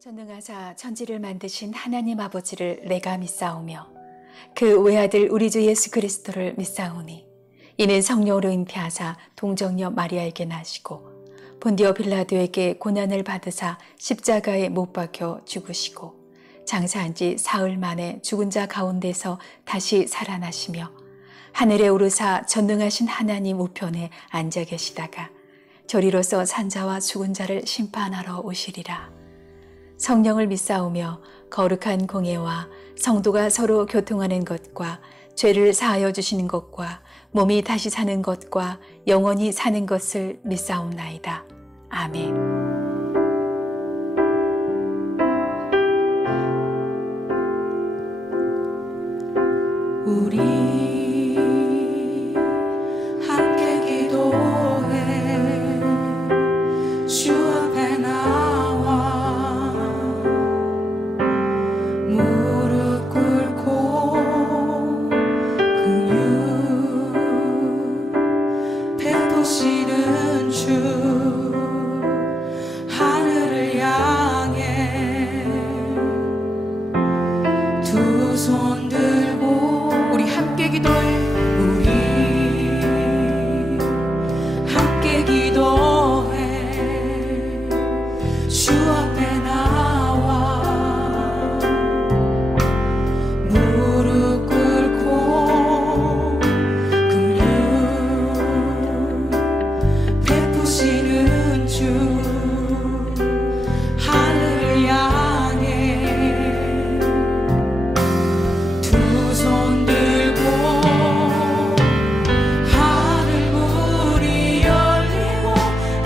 전능하사 천지를 만드신 하나님 아버지를 내가 믿사오며 그 외아들 우리 주 예수 그리스도를 믿사오니 이는 성령으로 잉태하사 동정녀 마리아에게 나시고 본디오 빌라도에게 고난을 받으사 십자가에 못 박혀 죽으시고 장사한 지 사흘 만에 죽은 자 가운데서 다시 살아나시며 하늘에 오르사 전능하신 하나님 우편에 앉아 계시다가 저리로서 산자와 죽은 자를 심판하러 오시리라. 성령을 믿사오며 거룩한 공예와 성도가 서로 교통하는 것과 죄를 사하여 주시는 것과 몸이 다시 사는 것과 영원히 사는 것을 믿사옵나이다. 아멘. 우리 함께 기도해 주 앞에 나와 무릎 꿇고 긍휼 베푸시는 주 하늘을 향해 두 손 들고 우리 함께 기도해 우리 함께 기도해 주 앞에 나와 무릎 꿇고 긍휼 베푸시는 주 하늘을 향해 두 손 들고 하늘 문이 열리고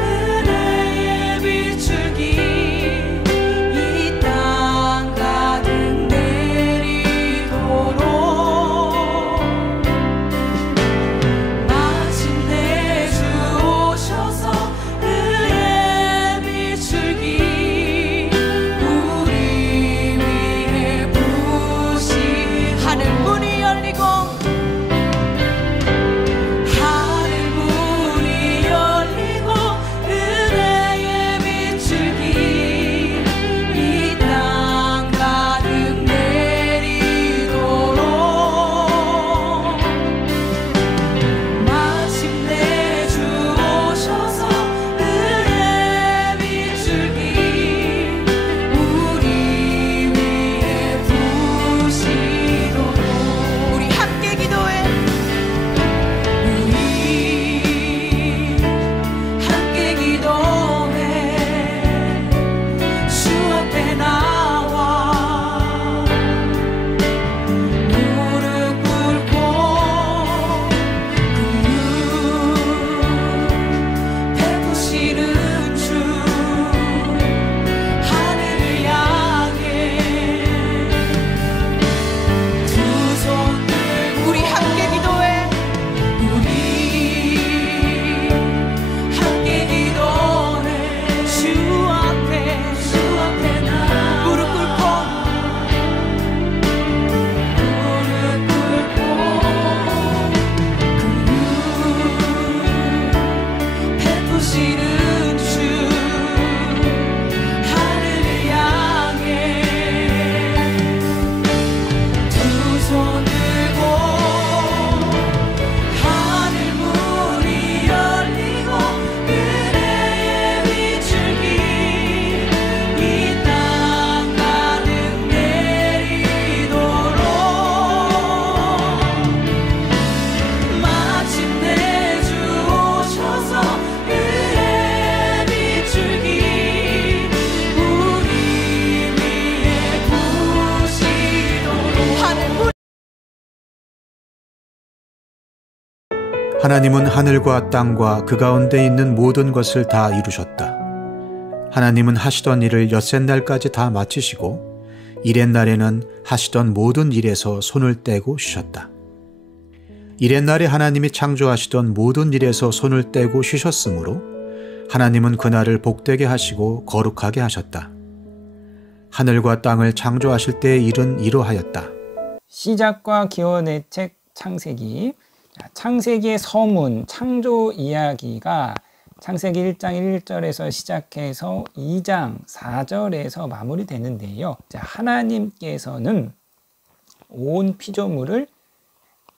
은혜의 비출기 이 땅 가득 내리도록 마침내 주 오셔서 은혜의 비출기 우리 위에 부으시 하늘 문이 열리고 하늘 문이 열리고 은혜의 비출기 이 땅 가득 내리도록 마침내 주 오셔서 은혜의 비출기 우리 위에 부으시도록 우리 함께 기도해 우리 함께 기도해 주 앞에 나와 무릎 꿇고 긍휼 베푸시는 주 하늘을 향해 두 손 들고 우리 함께 기도해 우리 함께 기도해 주 앞에 나 무릎 꿇고 긍휼 베푸시는 주 하늘을 향해 두 손 들고 하늘 문이 열리고 은혜의 비출기 이 땅 가득 내리도록 마침내 주 오셔서 은혜의 비출기 우리 위에 부으시도록 하늘 문 하나님은 하늘과 땅과 그 가운데 있는 모든 것을 다 이루셨다. 하나님은 하시던 일을 엿새 날까지 다 마치시고 이렛 날에는 하시던 모든 일에서 손을 떼고 쉬셨다. 이렛 날에 하나님이 창조하시던 모든 일에서 손을 떼고 쉬셨으므로 하나님은 그날을 복되게 하시고 거룩하게 하셨다. 하늘과 땅을 창조하실 때의 일은 이러하였다. 시작과 기원의 책 창세기. 창세기의 서문, 창조 이야기가 창세기 1장 1절에서 시작해서 2장 4절에서 마무리되는데요. 자, 하나님께서는 온 피조물을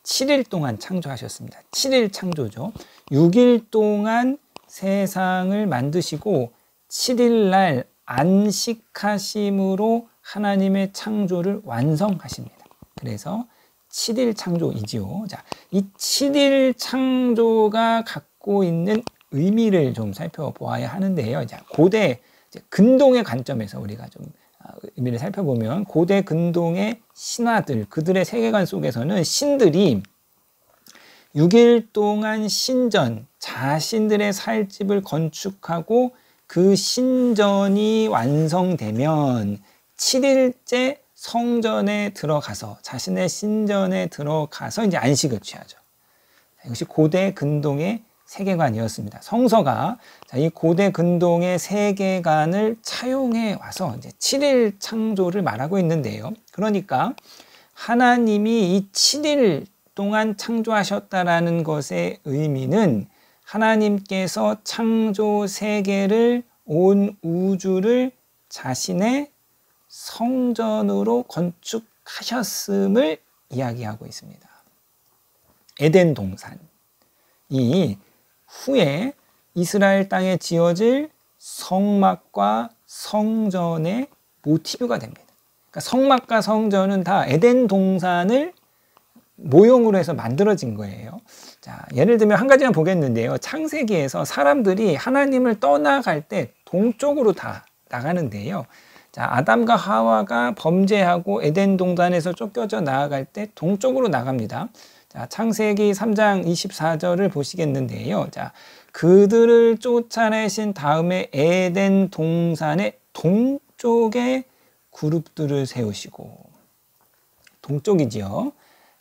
7일 동안 창조하셨습니다. 7일 창조죠. 6일 동안 세상을 만드시고 7일 날 안식하심으로 하나님의 창조를 완성하십니다. 그래서 7일 창조이지요. 자, 이 7일 창조가 갖고 있는 의미를 좀 살펴보아야 하는데요. 자, 고대 근동의 관점에서 우리가 좀 의미를 살펴보면, 고대 근동의 신화들, 그들의 세계관 속에서는 신들이 6일 동안 신전, 자신들의 살집을 건축하고 그 신전이 완성되면 7일째 성전에 들어가서, 자신의 신전에 들어가서 이제 안식을 취하죠. 이것이 고대 근동의 세계관이었습니다. 성서가 이 고대 근동의 세계관을 차용해 와서 이제 7일 창조를 말하고 있는데요. 그러니까 하나님이 이 7일 동안 창조하셨다라는 것의 의미는, 하나님께서 창조 세계를, 온 우주를 자신의 성전으로 건축하셨음을 이야기하고 있습니다. 에덴 동산이 후에 이스라엘 땅에 지어질 성막과 성전의 모티브가 됩니다. 그러니까 성막과 성전은 다 에덴 동산을 모형으로 해서 만들어진 거예요. 자, 예를 들면 한 가지만 보겠는데요. 창세기에서 사람들이 하나님을 떠나갈 때 동쪽으로 다 나가는데요. 자, 아담과 하와가 범죄하고 에덴 동산에서 쫓겨져 나아갈 때 동쪽으로 나갑니다. 자, 창세기 3장 24절을 보시겠는데요. 자, 그들을 쫓아내신 다음에 에덴 동산의 동쪽에 그룹들을 세우시고, 동쪽이지요.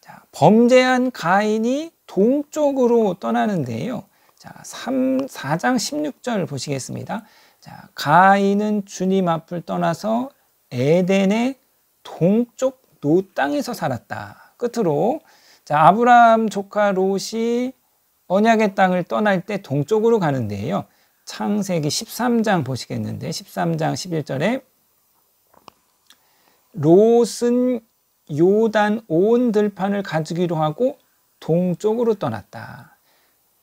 자, 범죄한 가인이 동쪽으로 떠나는데요. 자, 4장 16절 보시겠습니다. 자, 가인은 주님 앞을 떠나서 에덴의 동쪽 노 땅에서 살았다. 끝으로, 자, 아브라함 조카 롯이 언약의 땅을 떠날 때 동쪽으로 가는데요. 창세기 13장 보시겠는데, 13장 11절에 롯은 요단 온 들판을 가지기로 하고 동쪽으로 떠났다.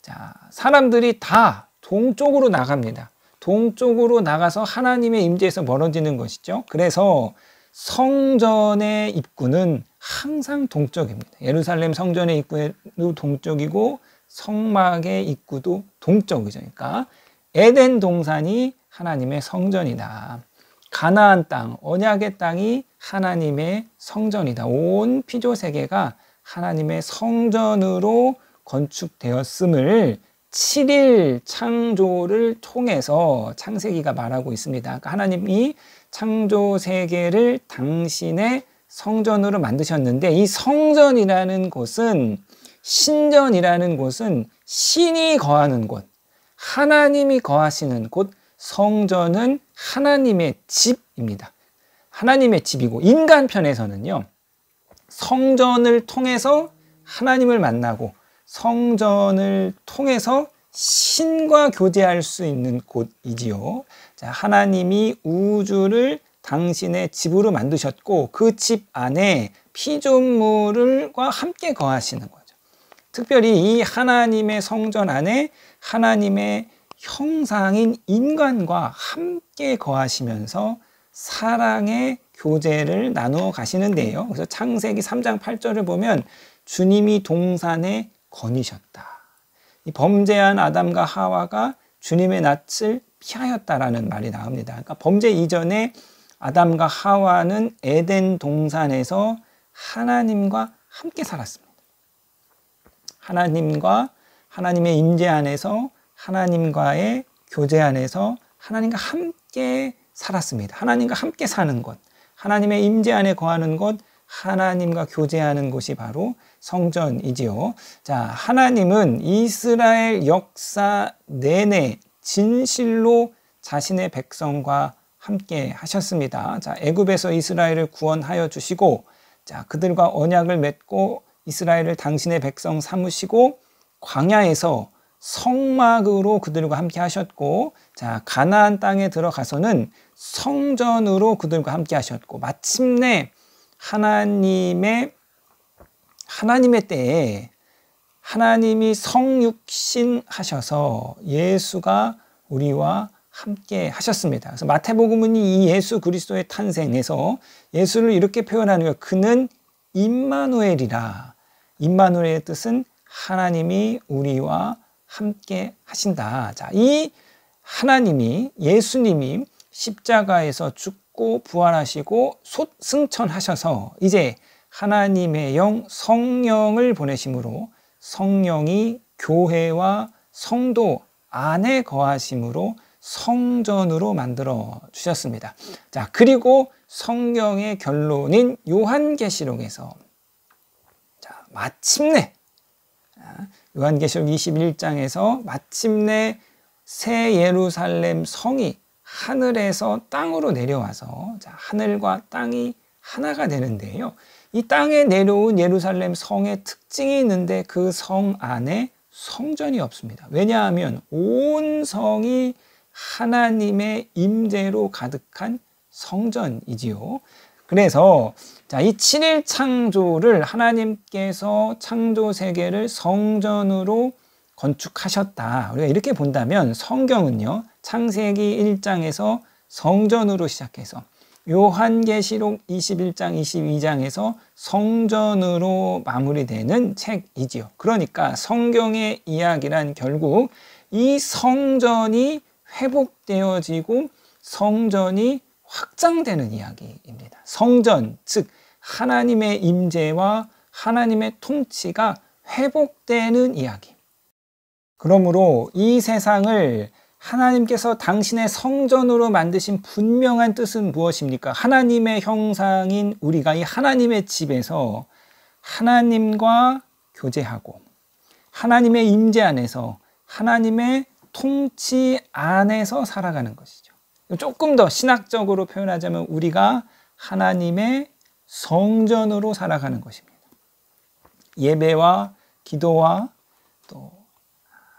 자, 사람들이 다 동쪽으로 나갑니다. 동쪽으로 나가서 하나님의 임재에서 멀어지는 것이죠. 그래서 성전의 입구는 항상 동쪽입니다. 예루살렘 성전의 입구도 동쪽이고 성막의 입구도 동쪽이죠. 그러니까 에덴 동산이 하나님의 성전이다. 가나안 땅, 언약의 땅이 하나님의 성전이다. 온 피조 세계가 하나님의 성전으로 건축되었음을 7일 창조를 통해서 창세기가 말하고 있습니다. 그러니까 하나님이 창조 세계를 당신의 성전으로 만드셨는데, 이 성전이라는 곳은, 신전이라는 곳은 신이 거하는 곳, 하나님이 거하시는 곳, 성전은 하나님의 집입니다. 하나님의 집이고, 인간 편에서는요, 성전을 통해서 하나님을 만나고 성전을 통해서 신과 교제할 수 있는 곳이지요. 자, 하나님이 우주를 당신의 집으로 만드셨고 그 집 안에 피조물과 함께 거하시는 거죠. 특별히 이 하나님의 성전 안에 하나님의 형상인 인간과 함께 거하시면서 사랑의 교제를 나누어 가시는데요. 그래서 창세기 3장 8절을 보면 주님이 동산에 거니셨다. 이 범죄한 아담과 하와가 주님의 낯을 피하였다라는 말이 나옵니다. 그러니까 범죄 이전에 아담과 하와는 에덴 동산에서 하나님과 함께 살았습니다. 하나님과 하나님의 임재 안에서, 하나님과의 교제 안에서 하나님과 함께 살았습니다. 하나님과 함께 사는 것, 하나님의 임재 안에 거하는 것, 하나님과 교제하는 곳이 바로 성전이지요. 자, 하나님은 이스라엘 역사 내내 진실로 자신의 백성과 함께 하셨습니다. 자, 애굽에서 이스라엘을 구원하여 주시고, 자, 그들과 언약을 맺고 이스라엘을 당신의 백성 삼으시고, 광야에서 성막으로 그들과 함께 하셨고, 자, 가나안 땅에 들어가서는 성전으로 그들과 함께 하셨고, 마침내 하나님의 때에 하나님이 성육신 하셔서 예수가 우리와 함께 하셨습니다. 그래서 마태복음은 이 예수 그리스도의 탄생에서 예수를 이렇게 표현하는 거예요. 그는 임마누엘이라. 임마누엘의 뜻은 하나님이 우리와 함께 하신다. 자, 이 하나님이, 예수님이 십자가에서 죽고 부활하시고 승천하셔서 이제 하나님의 영 성령을 보내심으로 성령이 교회와 성도 안에 거하심으로 성전으로 만들어 주셨습니다. 자, 그리고 성경의 결론인 요한계시록에서, 자, 마침내 요한계시록 21장에서 마침내 새 예루살렘 성이 하늘에서 땅으로 내려와서, 자, 하늘과 땅이 하나가 되는데요. 이 땅에 내려온 예루살렘 성의 특징이 있는데 그 성 안에 성전이 없습니다. 왜냐하면 온 성이 하나님의 임재로 가득한 성전이지요. 그래서 자, 이 7일 창조를 하나님께서 창조 세계를 성전으로 건축하셨다. 우리가 이렇게 본다면 성경은요, 창세기 1장에서 성전으로 시작해서 요한계시록 21장, 22장에서 성전으로 마무리되는 책이지요. 그러니까 성경의 이야기란 결국 이 성전이 회복되어지고 성전이 확장되는 이야기입니다. 성전, 즉 하나님의 임재와 하나님의 통치가 회복되는 이야기. 그러므로 이 세상을 하나님께서 당신의 성전으로 만드신 분명한 뜻은 무엇입니까? 하나님의 형상인 우리가 이 하나님의 집에서 하나님과 교제하고 하나님의 임재 안에서 하나님의 통치 안에서 살아가는 것이죠. 조금 더 신학적으로 표현하자면 우리가 하나님의 성전으로 살아가는 것입니다. 예배와 기도와 또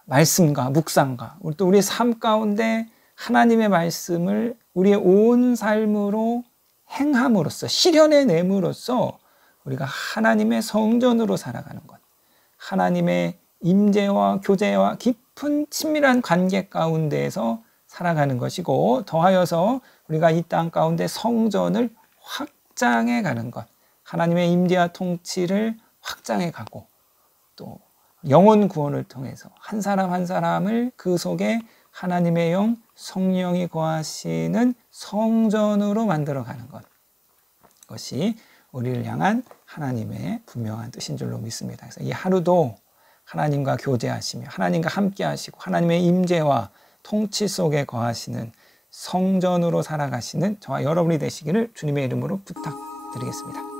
말씀과 묵상과 또 우리의 삶 가운데 하나님의 말씀을 우리의 온 삶으로 행함으로써 실현해냄으로써 우리가 하나님의 성전으로 살아가는 것, 하나님의 임재와 교제와 깊은 친밀한 관계 가운데에서 살아가는 것이고, 더하여서 우리가 이 땅 가운데 성전을 확장해 가는 것, 하나님의 임재와 통치를 확장해 가고 또 영혼 구원을 통해서 한 사람 한 사람을 그 속에 하나님의 영 성령이 거하시는 성전으로 만들어가는 것, 그것이 우리를 향한 하나님의 분명한 뜻인 줄로 믿습니다. 그래서 이 하루도 하나님과 교제하시며 하나님과 함께 하시고 하나님의 임재와 통치 속에 거하시는 성전으로 살아가시는 저와 여러분이 되시기를 주님의 이름으로 부탁드리겠습니다.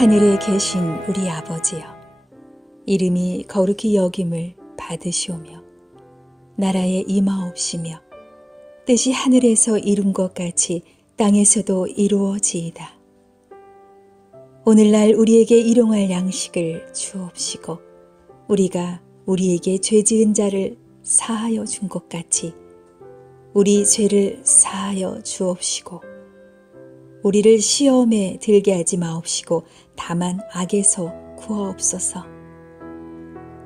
하늘에 계신 우리 아버지여, 이름이 거룩히 여김을 받으시오며 나라에 임하옵시며 뜻이 하늘에서 이룬 것 같이 땅에서도 이루어지이다. 오늘날 우리에게 일용할 양식을 주옵시고 우리가 우리에게 죄 지은 자를 사하여 준 것 같이 우리 죄를 사하여 주옵시고 우리를 시험에 들게 하지 마옵시고 다만 악에서 구하옵소서.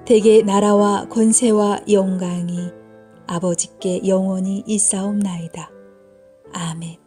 대개 나라와 권세와 영광이 아버지께 영원히 있사옵나이다. 아멘.